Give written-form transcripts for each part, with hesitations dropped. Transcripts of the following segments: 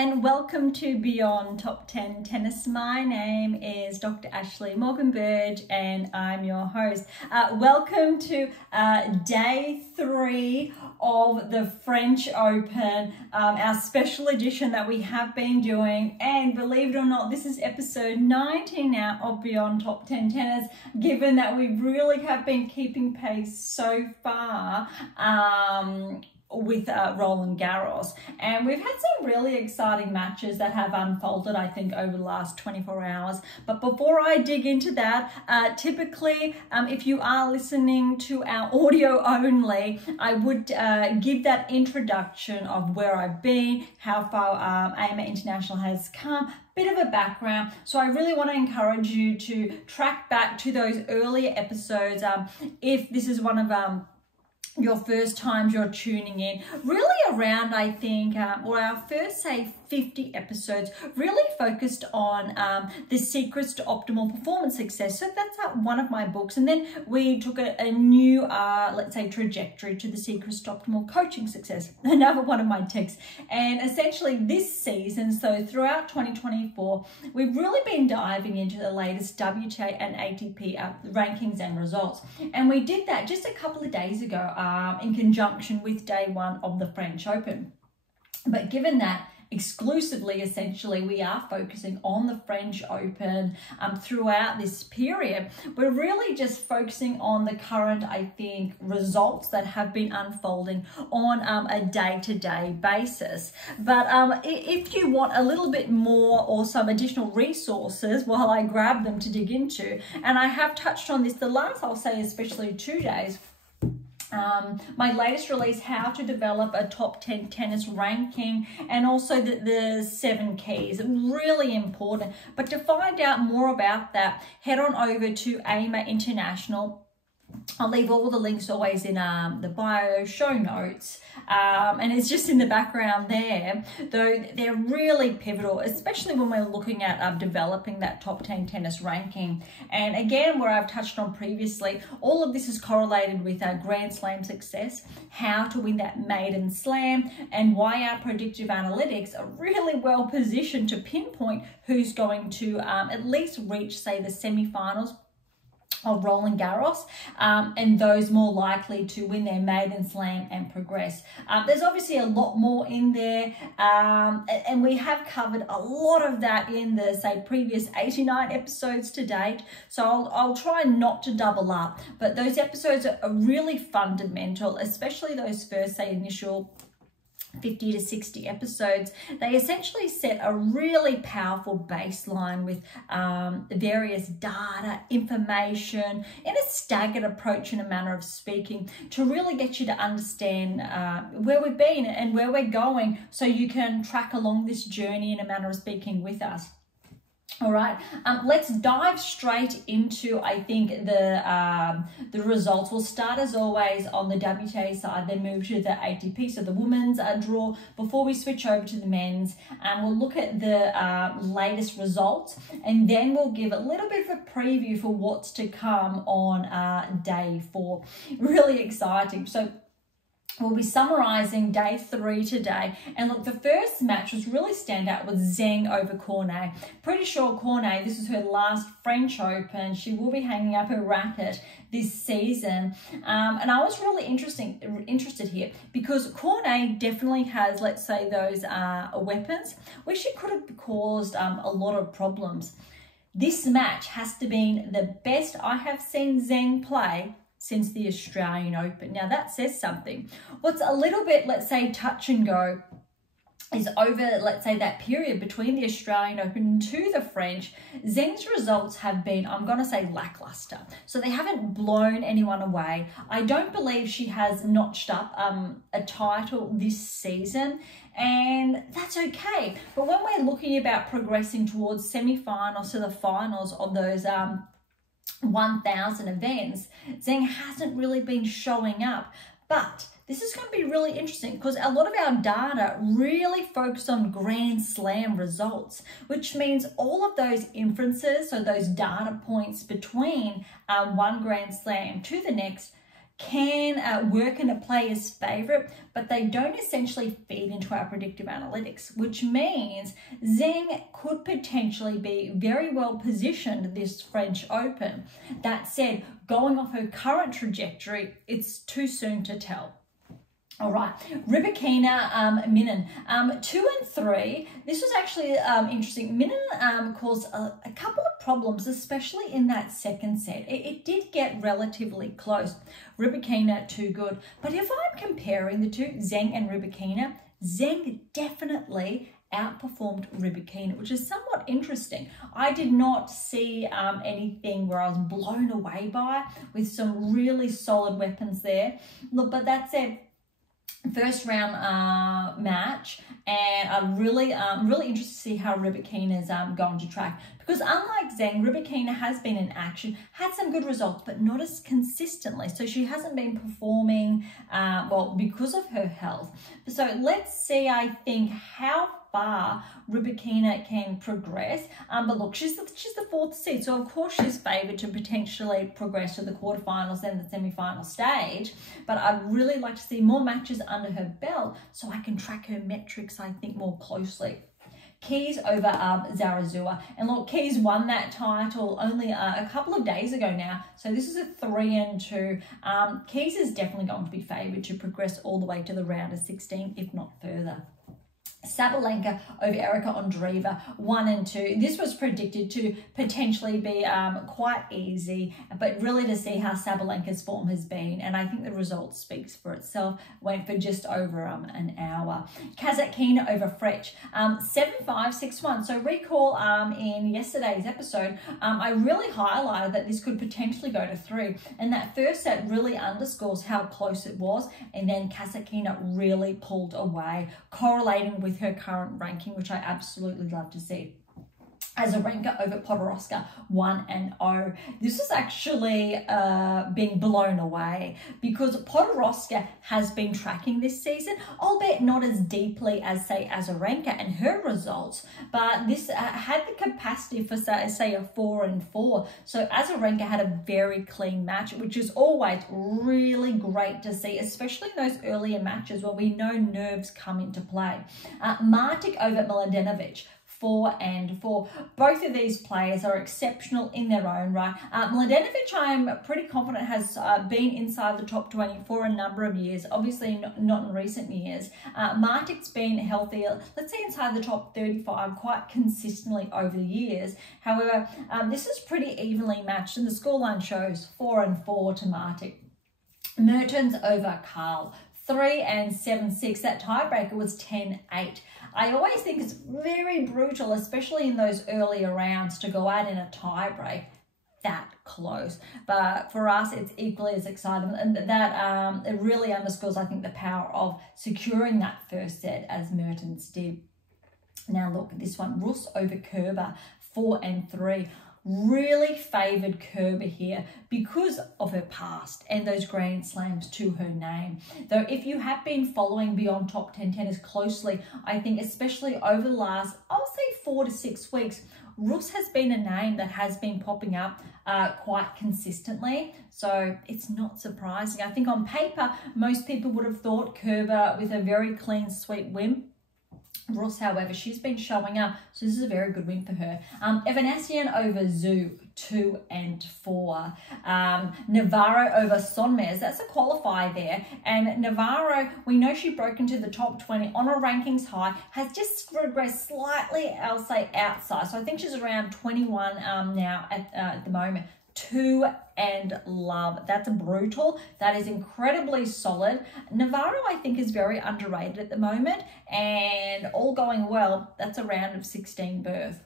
and welcome to Beyond Top 10 Tennis. My name is Dr. Ashley Berge and I'm your host. Welcome to day 3 of the French Open, our special edition that we have been doing, and believe it or not, this is episode 19 now of Beyond Top 10 Tennis, given that we really have been keeping pace so far with Roland Garros, and we've had some really exciting matches that have unfolded, I think, over the last 24 hours. But before I dig into that, typically if you are listening to our audio only, I would give that introduction of where I've been, how far AM8 International has come, bit of a background. So I really want to encourage you to track back to those earlier episodes if this is one of your first times you're tuning in, really around, I think, or our first, say, 50 episodes, really focused on the secrets to optimal performance success. So that's one of my books. And then we took a new, let's say, trajectory to the secrets to optimal coaching success, another one of my texts. And essentially this season, so throughout 2024, we've really been diving into the latest WTA and ATP rankings and results. And we did that just a couple of days ago in conjunction with day 1 of the French Open. But given that exclusively, essentially, we are focusing on the French Open throughout this period, we're really just focusing on the current, I think, results that have been unfolding on a day-to-day basis. But if you want a little bit more or some additional resources while I grab them to dig into, and I have touched on this the last, I'll say, especially 2 days, my latest release, How to Develop a Top 10 Tennis Ranking, and also the 7 keys, really important. But to find out more about that, head on over to AM8 International. I'll leave all the links always in the bio, show notes, and it's just in the background there, though they're really pivotal, especially when we're looking at developing that top 10 tennis ranking. And again, where I've touched on previously, all of this is correlated with our Grand Slam success, how to win that maiden slam, and why our predictive analytics are really well positioned to pinpoint who's going to at least reach, say, the semi-finals of Roland Garros, and those more likely to win their maiden slam and progress. There's obviously a lot more in there, and we have covered a lot of that in the, say, previous 89 episodes to date, so I'll try not to double up, but those episodes are really fundamental, especially those first, say, initial 50 to 60 episodes. They essentially set a really powerful baseline with various data, information, in a staggered approach, in a manner of speaking, to really get you to understand where we've been and where we're going, so you can track along this journey, in a manner of speaking, with us. All right, let's dive straight into, I think, the results. We'll start, as always, on the WTA side, then move to the ATP, so the women's draw, before we switch over to the men's. And we'll look at the latest results, and then we'll give a little bit of a preview for what's to come on day 4. Really exciting. So we'll be summarising day 3 today. And look, the first match was really stand out with Zheng over Cornet. Pretty sure Cornet, this is her last French Open. She will be hanging up her racket this season. And I was really interested here, because Cornet definitely has, let's say, those weapons where she could have caused a lot of problems. This match has to be the best I have seen Zheng play since the Australian Open. Now that says something. What's a little bit, let's say, touch and go is over, let's say, that period between the Australian Open to the French, Zheng's results have been, I'm going to say, lackluster. So they haven't blown anyone away. I don't believe she has notched up a title this season, and that's okay. But when we're looking about progressing towards semi-finals to the finals of those 1,000 events, Zheng hasn't really been showing up. But this is going to be really interesting, because a lot of our data really focus on Grand Slam results, which means all of those inferences, so those data points between one Grand Slam to the next, can work in a player's favourite, but they don't essentially feed into our predictive analytics, which means Zheng could potentially be very well positioned this French Open. That said, going off her current trajectory, it's too soon to tell. All right, Rybakina, Minaur, 2 and 3. This was actually interesting. Minaur caused a couple of problems, especially in that second set. It did get relatively close. Rybakina, too good. But if I'm comparing the two, Zheng and Rybakina, Zheng definitely outperformed Rybakina, which is somewhat interesting. I did not see anything where I was blown away by, with some really solid weapons there. Look, but that said, first round match, and I'm really interested to see how Rybakina is going to track, because unlike Zheng, Rybakina has been in action, had some good results, but not as consistently. So she hasn't been performing well because of her health. So let's see, I think, how far Rybakina can progress. But look, she's the 4th seed, so of course she's favoured to potentially progress to the quarterfinals and the semi-final stage. But I'd really like to see more matches under her belt so I can track her metrics, I think, more closely. Keys over Zarazua. And look, Keys won that title only a couple of days ago now. So this is a 3 and 2. Keys is definitely going to be favoured to progress all the way to the round of 16, if not further. Sabalenka over Erica Andreeva, 1 and 2. This was predicted to potentially be quite easy, but really to see how Sabalenka's form has been, and I think the result speaks for itself. Went for just over an hour. Kazakina over Frech, 7-5, 6-1. So recall in yesterday's episode, I really highlighted that this could potentially go to 3, and that first set really underscores how close it was, and then Kazakina really pulled away, correlating with her current ranking, which I absolutely love to see. Azarenka over Podoroska, 1 and 0. This is actually being blown away, because Podoroska has been tracking this season, albeit not as deeply as, say, Azarenka and her results, but this had the capacity for, say, a 4 and 4. So Azarenka had a very clean match, which is always really great to see, especially in those earlier matches where we know nerves come into play. Martic over Mladenovic, 4 and 4. Both of these players are exceptional in their own right. Mladenovic, I'm pretty confident, has been inside the top 20 for a number of years, obviously not in recent years. Martic's been healthy, let's say inside the top 35 quite consistently over the years. However, this is pretty evenly matched, and the scoreline shows 4 and 4 to Martic. Mertens over Carl, 3 and 7-6. That tiebreaker was 10-8. I always think it's very brutal, especially in those earlier rounds, to go out in a tiebreak that close. But for us, it's equally as exciting, and that it really underscores, I think, the power of securing that first set as Mertens did. Now look at this one, Rus over Kerber, 4 and 3. Really favoured Kerber here because of her past and those Grand Slams to her name. Though if you have been following Beyond Top 10 Tennis closely, I think especially over the last, I'll say 4 to 6 weeks, Rus has been a name that has been popping up quite consistently. So it's not surprising. I think on paper, most people would have thought Kerber with a very clean sweep win. Rus, however, she's been showing up, so this is a very good win for her. Evanesian over Zhu, 2 and 4. Navarro over Sonmez, that's a qualifier there. And Navarro, we know she broke into the top 20 on her rankings high, has just regressed slightly, I'll say, outside. So I think she's around 21 now at the moment. 2 and love. That's brutal. That is incredibly solid. Navarro, I think, is very underrated at the moment, and all going well, that's a round of 16 berth.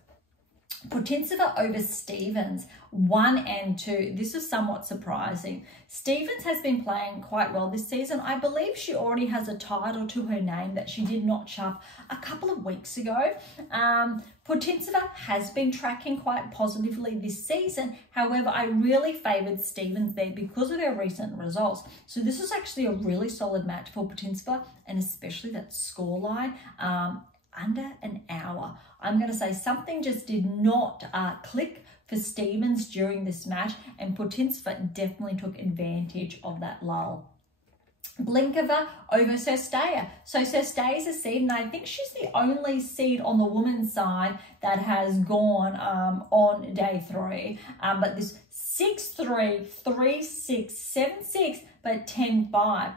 Putintseva over Stevens, 1 and 2. This is somewhat surprising. Stevens has been playing quite well this season. I believe she already has a title to her name that she did notch up a couple of weeks ago. Putintseva has been tracking quite positively this season. However, I really favoured Stevens there because of her recent results. So this is actually a really solid match for Putintseva, and especially that scoreline. Under an hour. I'm going to say something just did not click for Stevens during this match, and Putintseva definitely took advantage of that lull. Blinkova over Cirstea. So Cirstea is a seed, and I think she's the only seed on the women's side that has gone on day 3. But this 6-3, 3-6, 7-6, but 10-5.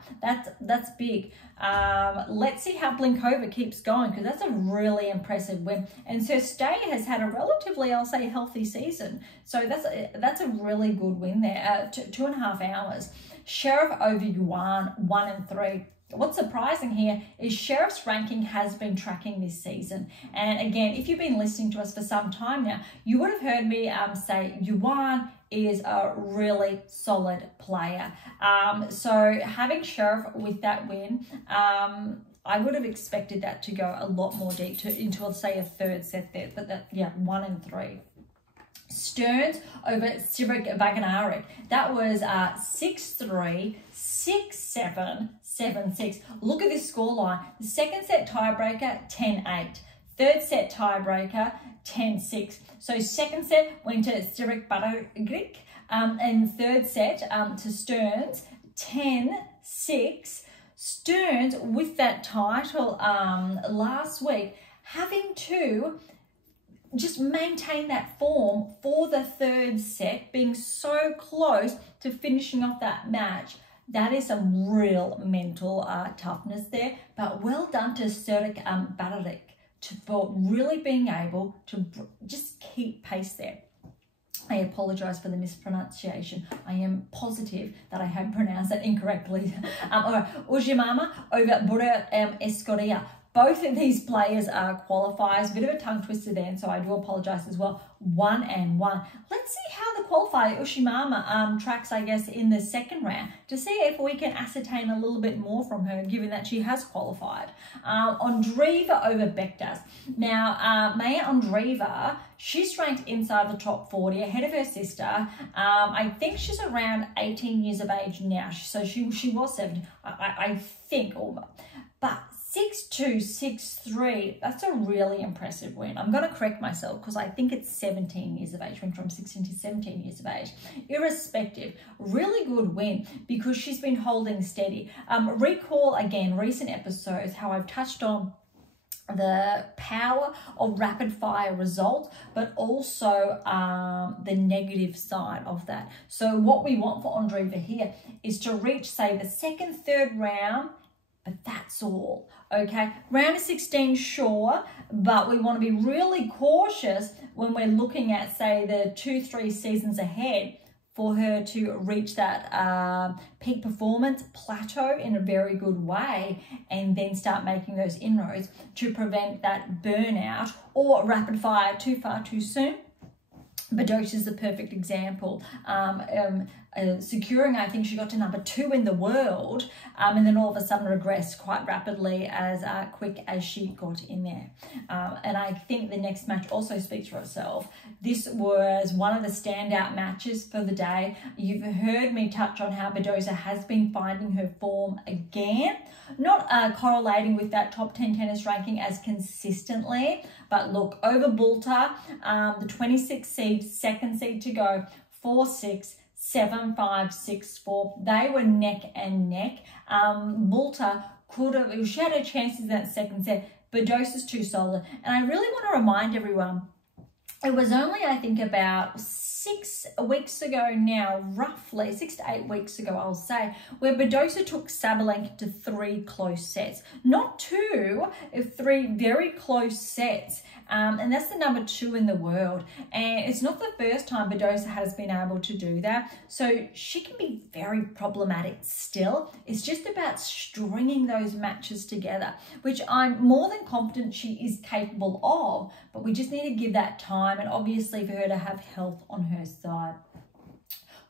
That's big. Let's see how Blinkova keeps going, because that's a really impressive win. And Cirstea has had a relatively, I'll say, healthy season. So that's a really good win there. 2.5 hours. Sheriff over Yuan, 1-3. What's surprising here is Sheriff's ranking has been tracking this season. And again, if you've been listening to us for some time now, you would have heard me say Yuan is a really solid player. So having Sheriff with that win, I would have expected that to go a lot more deep into, say, a third set there. But that, yeah, 1-3. Stearns over Rybakina. That was 6-3, 6-7, 7-6. Look at this scoreline. The second set tiebreaker, 10-8. Third set tiebreaker, 10-6. So second set went to Rybakina, and third set to Stearns, 10-6. Stearns with that title last week, having to just maintain that form for the third set, being so close to finishing off that match. That is some real mental toughness there. But well done to Berge for really being able to just keep pace there. I apologise for the mispronunciation. I am positive that I have pronounced that incorrectly. All right, Ujimama over Boulter Mannarino. Both of these players are qualifiers. Bit of a tongue twister there, so I do apologise as well. 1-1. Let's see how the qualifier Ushimama tracks, I guess, in the second round, to see if we can ascertain a little bit more from her, given that she has qualified. Andreeva over Bektas. Now, Maya Andreeva, she's ranked inside the top 40, ahead of her sister. I think she's around 18 years of age now, so she was 17, I think, but 6-2, 6-3, that's a really impressive win. I'm going to correct myself because I think it's 17 years of age, went from 16 to 17 years of age. Irrespective, really good win because she's been holding steady. Recall, again, recent episodes, how I've touched on the power of rapid fire result, but also the negative side of that. So what we want for Andreeva here is to reach, say, the second, third round, but that's all, okay? Round of 16, sure, but we want to be really cautious when we're looking at, say, the 2-3 seasons ahead for her to reach that peak performance plateau in a very good way and then start making those inroads to prevent that burnout or rapid fire too far too soon. Badosa is the perfect example. Securing, I think she got to number 2 in the world, and then all of a sudden regressed quite rapidly as quick as she got in there. And I think the next match also speaks for itself. This was one of the standout matches for the day. You've heard me touch on how Badosa has been finding her form again, not correlating with that top 10 tennis ranking as consistently, but look, over Boulter, the 26th seed, second seed to go, 4-6, 7-5, 6-4. They were neck and neck. Boulter could have, she had her chances in that second set, but Badosa's too solid. And I really want to remind everyone, it was only, I think, about 6 weeks ago now, roughly 6 to 8 weeks ago, I'll say, where Badosa took Sabalenka to 3 close sets. Not 2, 3 very close sets. And that's the number 2 in the world. And it's not the first time Badosa has been able to do that. So she can be very problematic still. It's just about stringing those matches together, which I'm more than confident she is capable of, but we just need to give that time and obviously for her to have health on her side.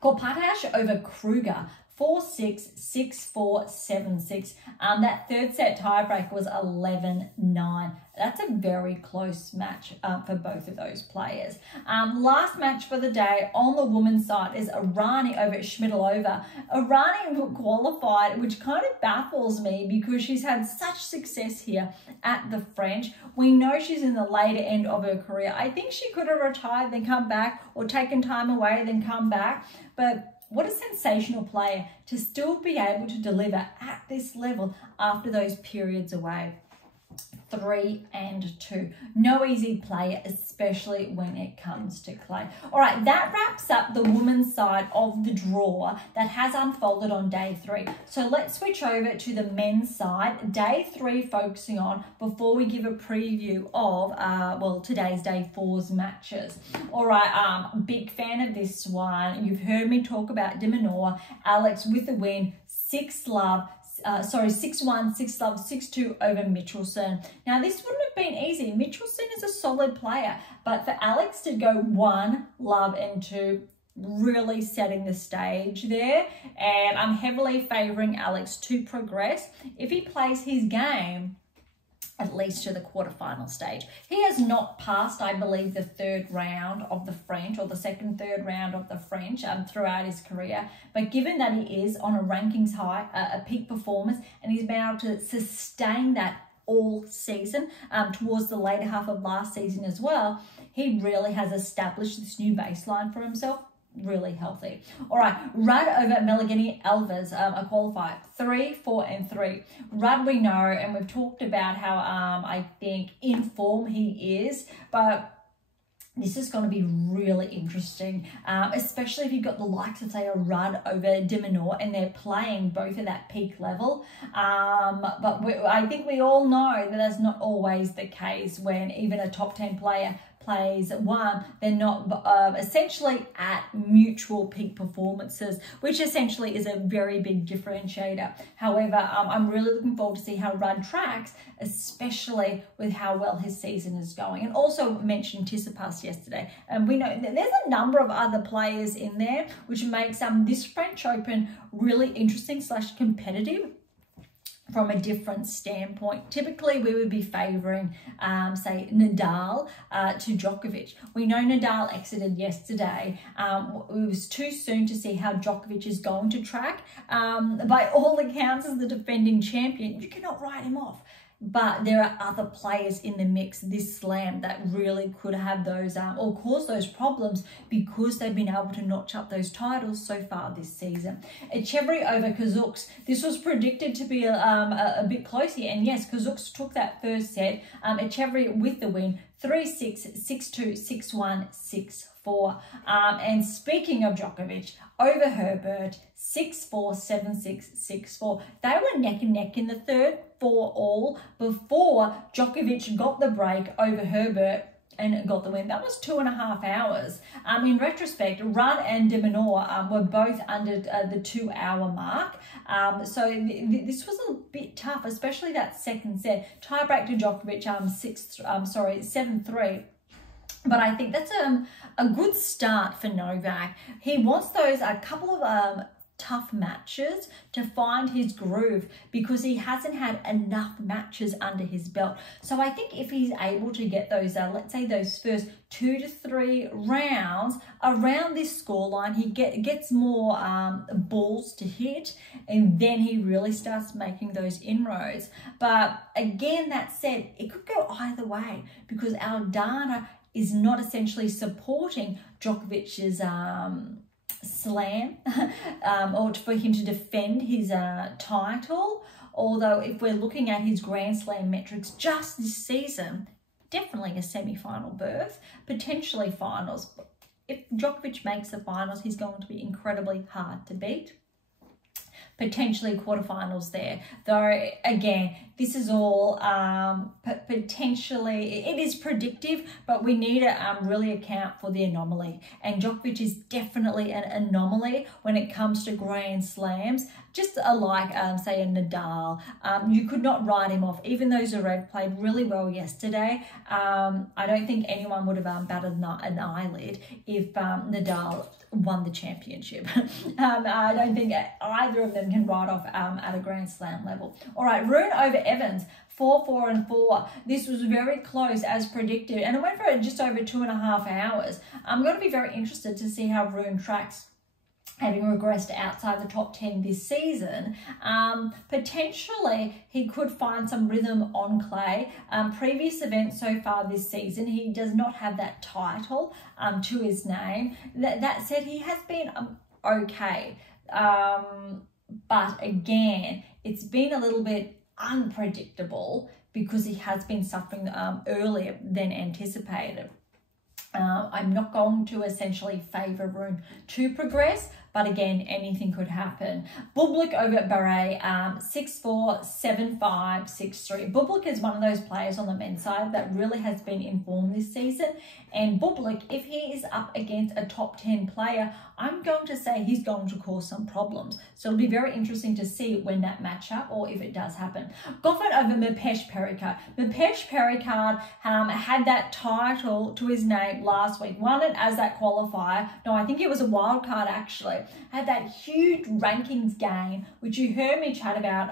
Korpatash over Kruger, 4-6, 6-4, 7-6. That third set tiebreak was 11-9. That's a very close match for both of those players. Last match for the day on the women's side is Irani over Schmidlova. Irani qualified, which kind of baffles me because she's had such success here at the French. We know she's in the later end of her career. I think she could have retired, then come back, or taken time away, then come back. But what a sensational player to still be able to deliver at this level after those periods away. 3-2. No easy player, especially when it comes to clay. All right, that wraps up the women's side of the draw that has unfolded on day 3. So let's switch over to the men's side. Day 3 focusing on, before we give a preview of, well, today's day 4's matches. All right, big fan of this one. You've heard me talk about Minaur. Alex with the win, 6-1, 6-love, 6-2 over Michelson. Now, this wouldn't have been easy. Michelson is a solid player, but for Alex to go 1-love and 2, really setting the stage there. And I'm heavily favouring Alex to progress. If he plays his game, at least to the quarterfinal stage. He has not passed, I believe, the 3rd round of the French, or the 2nd, 3rd round of the French throughout his career. But given that he is on a rankings high, a peak performance, and he's been able to sustain that all season, towards the later half of last season as well, he really has established this new baseline for himself. Really healthy. All right, Ruud over Meligeni Alves, a qualifier, 3-4-3. Ruud we know, and we've talked about how I think in form he is, but this is going to be really interesting, especially if you've got the likes of, say, a Ruud over Minaur, and they're playing both at that peak level. But I think we all know that that's not always the case when even a top 10 player plays one, they're not essentially at mutual peak performances, which essentially is a very big differentiator. However, I'm really looking forward to see how Ruud tracks, especially with how well his season is going. And also mentioned Tsitsipas yesterday, and we know that there's a number of other players in there, which makes this French Open really interesting / competitive from a different standpoint. Typically, we would be favouring, say, Nadal to Djokovic. We know Nadal exited yesterday. It was too soon to see how Djokovic is going to track. By all accounts, as the defending champion, you cannot write him off. But there are other players in the mix this slam that really could have those or cause those problems because they've been able to notch up those titles so far this season. Etcheverry over Kazuks. This was predicted to be a bit close here, and yes, Kazuks took that first set. Etcheverry with the win, 3-6, 6-2, 6-1, 6-4. And speaking of Djokovic, over Herbert, 6-4, 7-6, 6-4. They were neck and neck in the third, 4-all, before Djokovic got the break over Herbert and got the win. That was 2.5 hours. In retrospect, Ruud and Minaur were both under the 2-hour mark. So this was a bit tough, especially that second set. Tiebreak to Djokovic, 7-3. But I think that's a good start for Novak. He wants those a couple of tough matches to find his groove because he hasn't had enough matches under his belt. So I think if he's able to get those, let's say those first 2 to 3 rounds around this scoreline, he gets more balls to hit, and then he really starts making those inroads. But again, that said, it could go either way because our data is not essentially supporting Djokovic's slam or for him to defend his title. Although if we're looking at his Grand Slam metrics just this season, definitely a semi-final berth, potentially finals. If Djokovic makes the finals, he's going to be incredibly hard to beat. Potentially quarterfinals there. Though, again, this is all potentially, it is predictive, but we need to really account for the anomaly. And Djokovic is definitely an anomaly when it comes to Grand Slams, just like, say, a Nadal. You could not write him off, even though Zverev played really well yesterday. I don't think anyone would have batted an eyelid if Nadal won the championship. I don't think either of them can ride off at a Grand Slam level. All right, Ruud over Evans, 4-4 and 4. This was very close as predicted, and it went for just over 2.5 hours. I'm going to be very interested to see how Ruud tracks, having regressed outside the top 10 this season. Potentially, he could find some rhythm on clay. Previous events so far this season, he does not have that title to his name. That said, he has been okay. But again, it's been a little bit unpredictable because he has been suffering earlier than anticipated. I'm not going to essentially favour Ruud to progress, but again, anything could happen. Bublik over Berge, 6-4, 7-5, 6-3. Bublik is one of those players on the men's side that really has been in form this season. And Bublik, if he is up against a top 10 player, I'm going to say he's going to cause some problems. So it'll be very interesting to see when that match up, or if it does happen. Goffin over Mapesh Pericard. Mapesh Pericard had that title to his name last week. Won it as that qualifier. No, I think it was a wild card actually. Had that huge rankings game, which you heard me chat about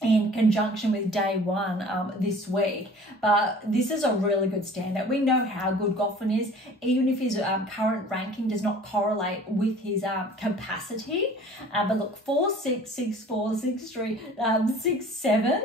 in conjunction with day one this week. But this is a really good standout. We know how good Goffin is, even if his current ranking does not correlate with his capacity. But look, 4-6, 6-4, 6-3, 6-7,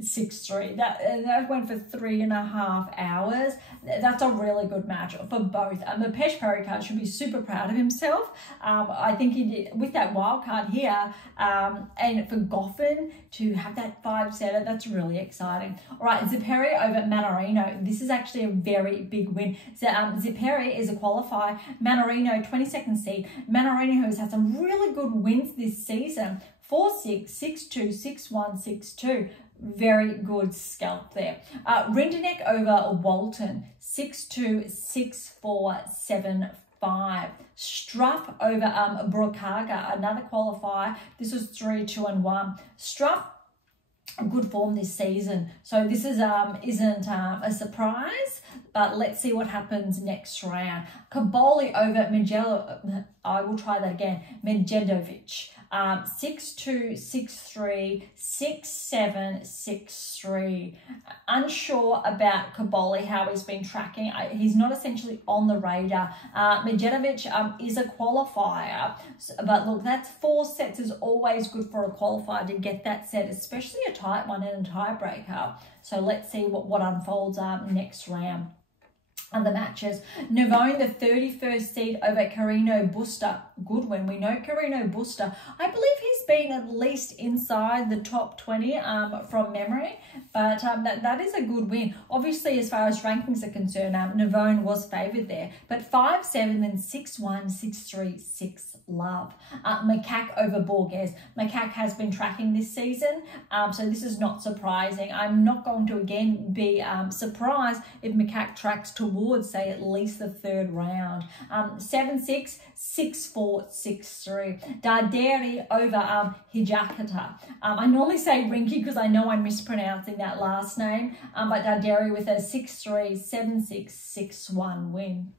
6-3. That went for 3.5 hours. That's a really good match for both. Mapesh Pericard should be super proud of himself. I think he did with that wild card here. And for Goffin to have that 5-setter, that's really exciting. All right, Ziperi over Mannarino. This is actually a very big win. So Ziperi is a qualifier. Mannarino, 22nd seed. Mannarino has had some really good wins this season. 4-6, 6-2, 6-1, 6-2. Very good scalp there. Rinderknech over Walton, 6-2, 6-4, 7-5. Struff over Brokaga, another qualifier. This was 3-2 and 1. Struff, good form this season, so this is isn't a surprise, but let's see what happens next round. Kaboli over Medjedovic, 6-2, 6-3, 6-7, 6-3. Unsure about Kaboli, how he's been tracking. He's not essentially on the radar. Medjedovic is a qualifier, but look, that's 4 sets is always good for a qualifier to get that set, especially a tight one and a tiebreaker. So let's see what unfolds next round. Other matches, Novone, the 31st seed over Carreño Busta. Good win. We know Carreño Busta. I believe he's been at least inside the top 20 from memory, but that is a good win. Obviously, as far as rankings are concerned, Novone was favoured there, but 5-7 and 6-1, 6-3, 6-love. Macaque over Borges. Macaque has been tracking this season, so this is not surprising. I'm not going to again be surprised if Macaque tracks towards, say, at least the 3rd round. 7-6, 6-4, 6-3. Darderi over Hijakata. I normally say Rinky because I know I'm mispronouncing that last name, but Darderi with a 6-3, 7-6, 6-1 win.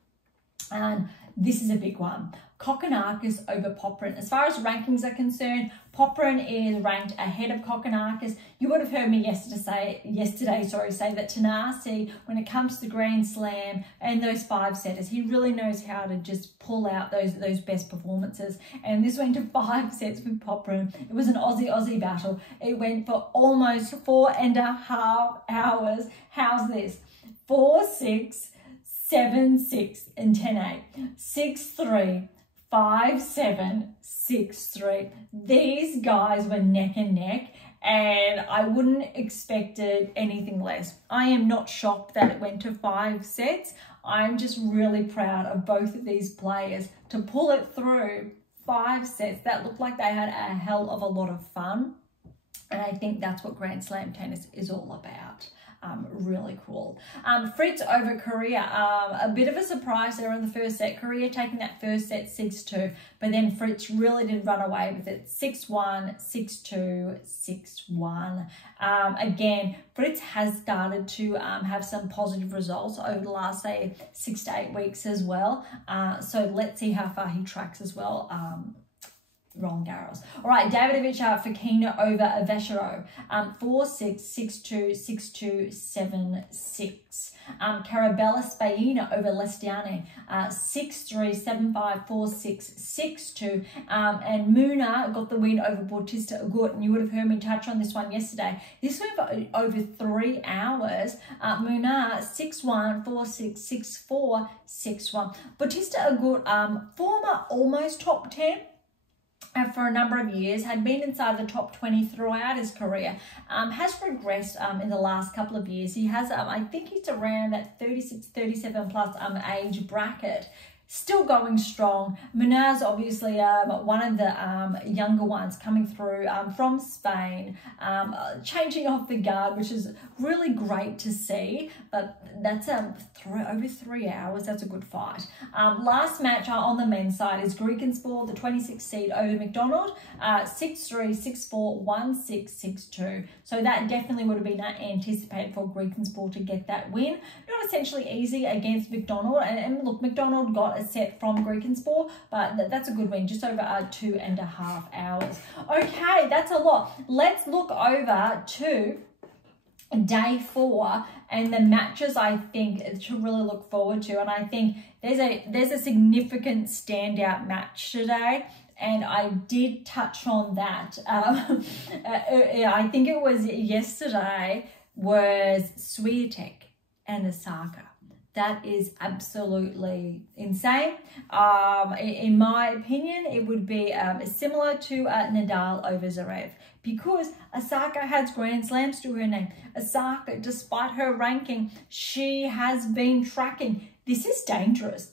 And this is a big one. Kokkinakis over Popyrin. As far as rankings are concerned, Popyrin is ranked ahead of Kokkinakis. You would have heard me yesterday say that Tanasi, when it comes to Grand Slam and those 5-setters, he really knows how to just pull out those best performances. And this went to 5 sets with Popyrin. It was an Aussie battle. It went for almost 4.5 hours. How's this? 4-6, 7-6 and 10-8, 6-3, 5-7, 6-3. These guys were neck and neck, and I wouldn't expected anything less. I am not shocked that it went to 5 sets. I'm just really proud of both of these players to pull it through 5 sets. That looked like they had a hell of a lot of fun, and I think that's what Grand Slam tennis is all about. Really cool. Fritz over Korea, a bit of a surprise there in the first set. Korea taking that first set 6-2, but then Fritz really did run away with it. 6-1, 6-2, 6-1. Again, Fritz has started to have some positive results over the last, say, 6 to 8 weeks as well. So let's see how far he tracks as well. Roland Garros. All right, Davidovich Fokina over Vesero. 4-6, 6-2, 6-2, 7-6. Carabella Spaina over Lestiani. 6-3, 7-5, 4-6, 6-2. And Minaur got the win over Bautista Agut. And you would have heard me touch on this one yesterday. This went over 3 hours. Minaur 6-1, 4-6, 6-4, 6-1. Bautista Agut, former almost top 10. For a number of years, had been inside the top 20 throughout his career, has regressed in the last couple of years. He has, I think he's around that 36, 37 plus age bracket. Still going strong. Minaur's obviously one of the younger ones coming through from Spain, changing off the guard, which is really great to see. But that's over 3 hours. That's a good fight. Last match on the men's side is Griekenspor, the 26th seed over McDonald, 6-3, 6-4, 1-6, 6-2. So that definitely would have been anticipated for Griekenspor to get that win. Not essentially easy against McDonald. And look, McDonald got a set from Griekenspor, but that's a good win, just over 2.5 hours. Okay, that's a lot. Let's look over to day 4 and the matches I think to really look forward to. And I think there's a significant standout match today. And I did touch on that. I think it was yesterday, was Swiatek and Osaka. That is absolutely insane. In my opinion, it would be similar to Nadal over Zverev, because Osaka has Grand Slams to her name. Osaka, despite her ranking, she has been tracking. This is dangerous.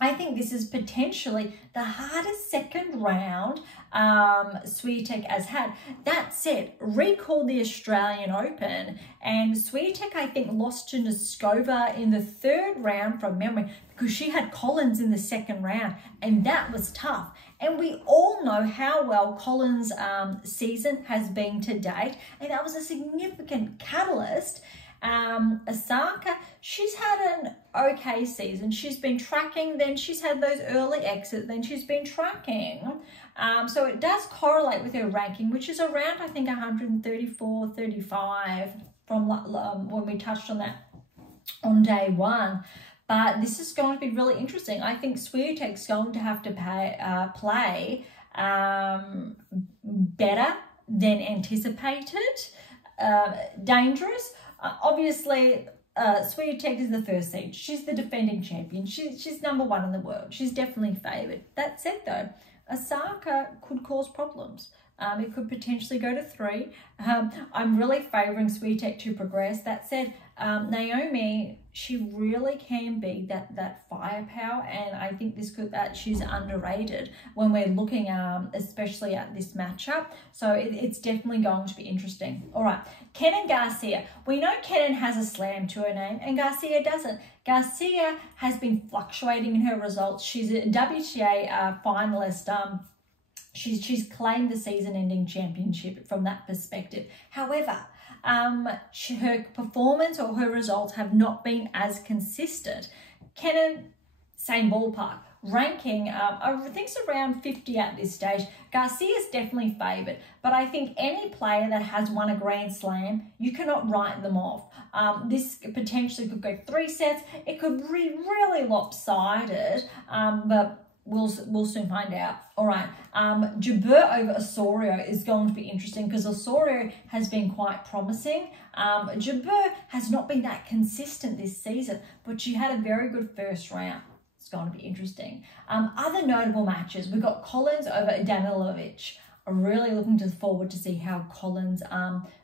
I think this is potentially the hardest second round Swiatek has had. That said, recall the Australian Open, and Swiatek, I think, lost to Noskova in the 3rd round from memory, because she had Collins in the 2nd round, and that was tough. And we all know how well Collins' season has been to date, and that was a significant catalyst. Osaka, she's had an okay season. She's been tracking, then she's had those early exits, then she's been tracking. So it does correlate with her ranking, which is around, I think, 134, 35 from when we touched on that on day 1. But this is going to be really interesting. I think Swiatek's going to have to play better than anticipated. Dangerous. Obviously, Swiatek is the 1st seed. She's the defending champion. She's number 1 in the world. She's definitely favoured. That said, though, Osaka could cause problems. It could potentially go to 3. I'm really favouring Swiatek to progress. That said, Naomi, she really can be that firepower, and I think this could she's underrated when we're looking especially at this matchup. So it's definitely going to be interesting. All right, Kenin Garcia. We know Kenin has a slam to her name, and Garcia doesn't. Garcia has been fluctuating in her results. She's a WTA finalist. She's claimed the season-ending championship from that perspective. However, her performance or her results have not been as consistent. Kenin, same ballpark. Ranking, I think it's around 50 at this stage. Garcia's definitely favoured, but I think any player that has won a Grand Slam, you cannot write them off. This potentially could go 3 sets. It could be really lopsided, but we'll soon find out. All right, Kerber over Osorio is going to be interesting, because Osorio has been quite promising. Kerber has not been that consistent this season, but she had a very good 1st round. It's going to be interesting. Other notable matches, we've got Collins over Danilovic. I'm really looking forward to see how Collins,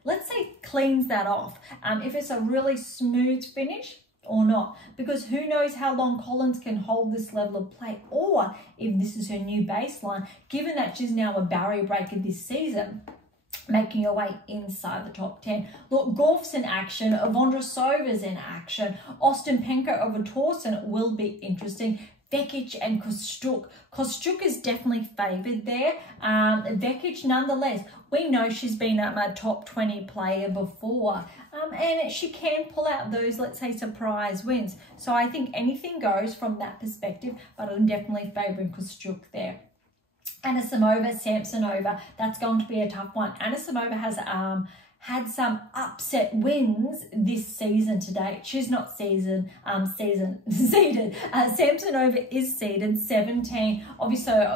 let's say, cleans that off. If it's a really smooth finish, or not, because who knows how long Collins can hold this level of play, or if this is her new baseline, given that she's now a barrier breaker this season. making your way inside the top 10. Look, golf's in action, Vondrasova's in action, Ostapenko over Torsen will be interesting. Vekic and Kostuk. Kostuk is definitely favoured there. Vekic, nonetheless, we know she's been a top 20 player before. And she can pull out those, let's say, surprise wins. So I think anything goes from that perspective, but I'm definitely favouring Kostuk there. Anisimova, Samsonova, that's going to be a tough one. Anisimova has had some upset wins this season to date. She's not seeded. Samsonova is seeded 17. Obviously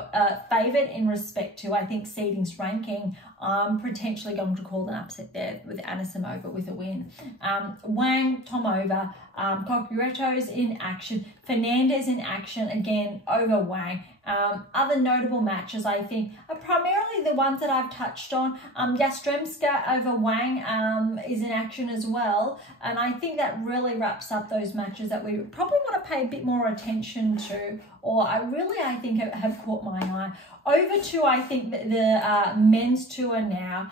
favoured in respect to, I think, seedings ranking. I'm potentially going to call an upset there with Anisimova with a win. Wang, Tomova, Cocuretto's in action. Fernandez in action again over Wang. Other notable matches, I think, are primarily the ones that I've touched on. Yastremska over Wang is in action as well. And I think that really wraps up those matches that we probably want to pay a bit more attention to, or I think have caught my eye. Over to, I think, the men's tour now.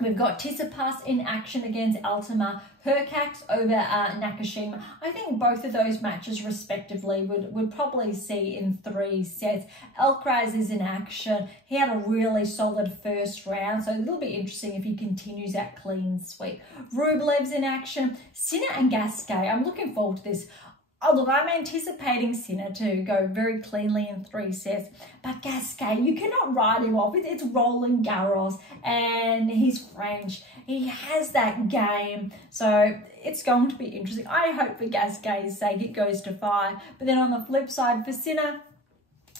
We've got Tsitsipas in action against Altama, Hurkacz over Nakashima. I think both of those matches respectively would probably see in 3 sets. Alcaraz is in action. He had a really solid first round, so it'll be interesting if he continues that clean sweep. Rublev's in action. Sinner and Gasquet. I'm looking forward to this. Oh, look, I'm anticipating Sinner to go very cleanly in 3 sets. But Gasquet, you cannot write him off. It's Roland Garros and he's French. He has that game. So it's going to be interesting. I hope for Gasquet's sake it goes to 5. But then on the flip side, for Sinner,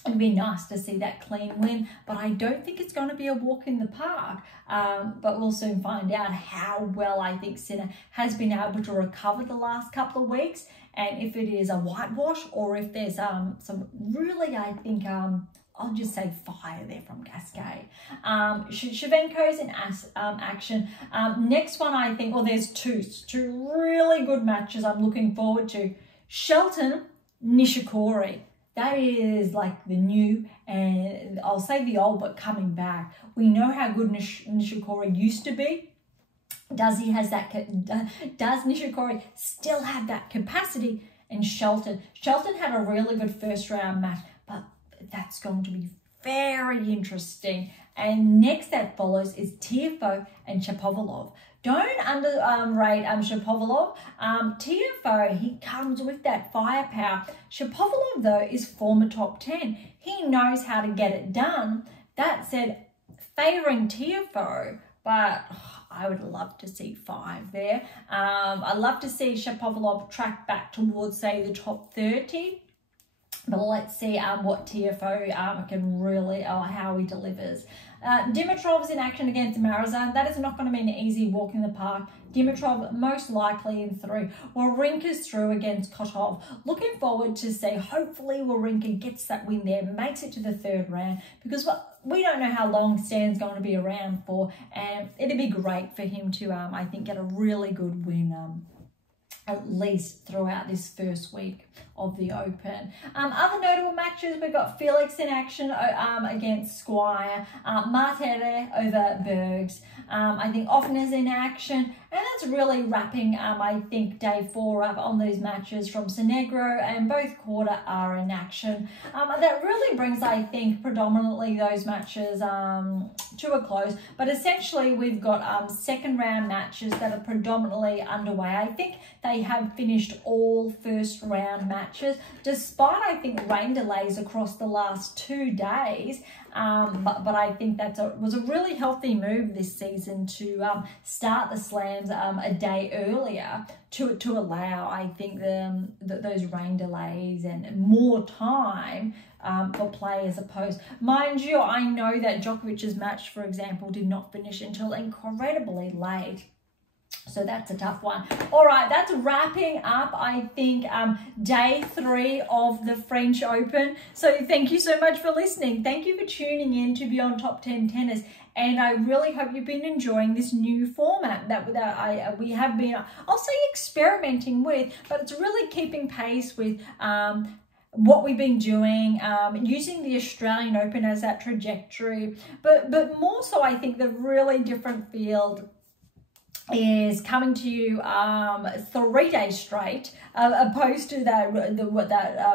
it'd be nice to see that clean win, but I don't think it's going to be a walk in the park. But we'll soon find out how well I think Sinner has been able to recover the last couple of weeks, and if it is a whitewash or if there's some really, I think, I'll just say fire there from Gasquet. Shevchenko's in action. Next one, I think, well, there's two really good matches I'm looking forward to. Shelton, Nishikori. That is like the new, and I'll say the old, but coming back. We know how good Nishikori used to be. Does Nishikori still have that capacity? And Shelton had a really good first round match, but that's going to be very interesting. And next that follows is Tiafoe and Shapovalov. Don't underrate Shapovalov. Tiafoe, he comes with that firepower. Shapovalov, though, is former top 10. He knows how to get it done. That said, favouring Tiafoe, but I would love to see 5 there. I'd love to see Shapovalov track back towards, say, the top 30. But let's see what Tiafoe can really, how he delivers. Dimitrov's in action against Marazan. That is not going to be an easy walk in the park. Dimitrov most likely in 3. Wawrinka's through against Kotov. Looking forward to see, hopefully Wawrinka gets that win there, makes it to the 3rd round, because we don't know how long Stan's going to be around for, and it'd be great for him to, I think, get a really good win at least throughout this first week of the Open. Other notable matches, we've got Felix in action against Squire, Martere over Bergs. I think Offner's in action, and that's really wrapping, I think, day 4 up on those matches from Sonegro, and both quarter are in action. That really brings, I think, predominantly those matches to a close, but essentially we've got 2nd round matches that are predominantly underway. I think they have finished all 1st round matches, despite, I think, rain delays across the last 2 days. But I think that was a really healthy move this season to start the slams a day earlier to allow, I think, those rain delays and more time for play as opposed. Mind you, I know that Djokovic's match, for example, did not finish until incredibly late. So that's a tough one. All right, that's wrapping up, I think, day 3 of the French Open. So thank you so much for listening. Thank you for tuning in to Beyond Top 10 Tennis. And I really hope you've been enjoying this new format that we have been, I'll say, experimenting with, but it's really keeping pace with what we've been doing, using the Australian Open as that trajectory, but more so I think the really different field is coming to you 3 days straight, opposed to that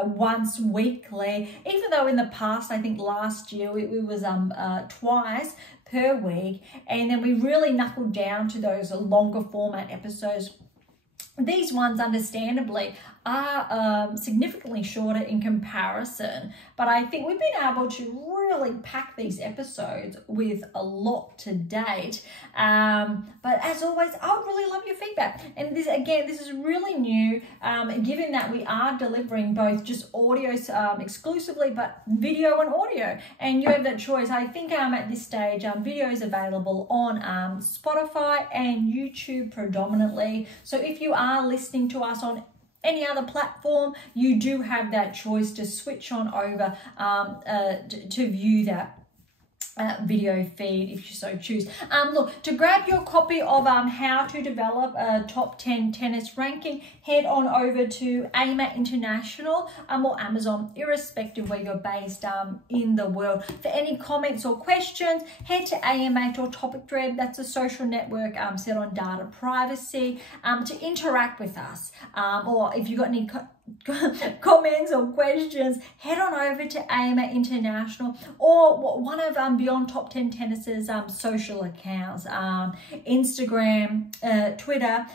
once weekly, even though in the past, I think last year it was twice per week, and then we really knuckled down to those longer format episodes. These ones, understandably, are significantly shorter in comparison, but I think we've been able to really pack these episodes with a lot to date. But as always, I would really love your feedback. And this is really new, given that we are delivering both just audio exclusively, but video and audio. And you have that choice. I think at this stage, video is available on Spotify and YouTube predominantly. So if you are listening to us on any other platform, you do have that choice to switch on over to view that video feed if you so choose. Look, to grab your copy of how to develop a top 10 tennis ranking, head on over to AM8 International or Amazon, irrespective where you're based in the world. For any comments or questions, head to AM8 or Topicthread. That's a social network set on data privacy to interact with us. Or if you've got any comments or questions, head on over to AM8 International or one of Beyond Top 10 Tennis's social accounts, Instagram, Twitter,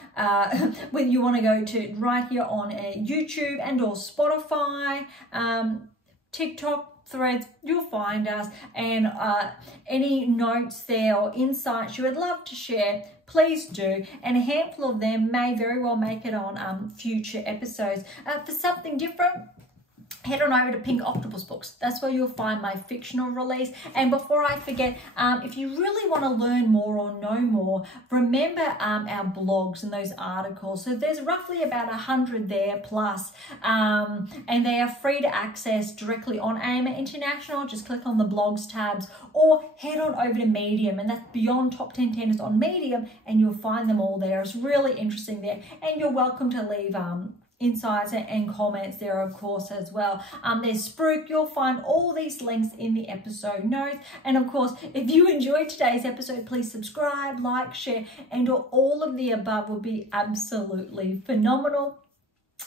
whether you want to go to right here on YouTube and or Spotify, TikTok, Threads, you'll find us. And any notes there or insights you would love to share, please do, and a handful of them may very well make it on future episodes. For something different, head on over to Pink Octopus Books. That's where you'll find my fictional release. And before I forget, if you really want to learn more or know more, remember our blogs and those articles. So there's roughly about 100 there plus, and they are free to access directly on AM8 International. Just click on the blogs tabs or head on over to Medium, and that's Beyond Top 10 Tennis on Medium, and you'll find them all there. It's really interesting there, and you're welcome to leave insights and comments there, of course, as well. There's Spruik. You'll find all these links in the episode notes. And of course, if you enjoyed today's episode, please subscribe, like, share, and all of the above would be absolutely phenomenal.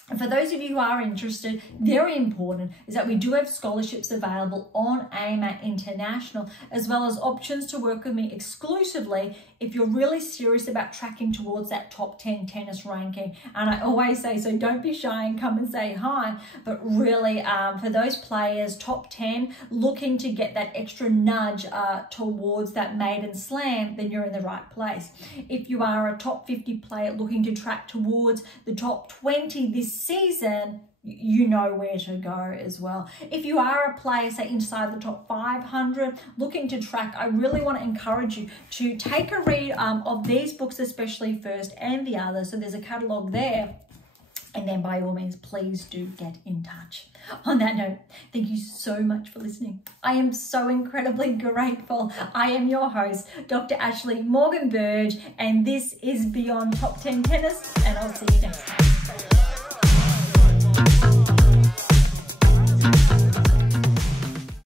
And for those of you who are interested, very important is that we do have scholarships available on AM8 International, as well as options to work with me exclusively if you're really serious about tracking towards that top 10 tennis ranking. And I always say, so don't be shy and come and say hi, but really for those players, top 10, looking to get that extra nudge towards that maiden slam, then you're in the right place. If you are a top 50 player looking to track towards the top 20 this season, you know where to go as well. If you are a player, say inside the top 500, looking to track, I really want to encourage you to take a read of these books, especially first, and the others. So there's a catalogue there. And then by all means, please do get in touch. On that note, thank you so much for listening. I am so incredibly grateful. I am your host, Dr. Ashley Morgan Berge, and this is Beyond Top 10 Tennis, and I'll see you next time.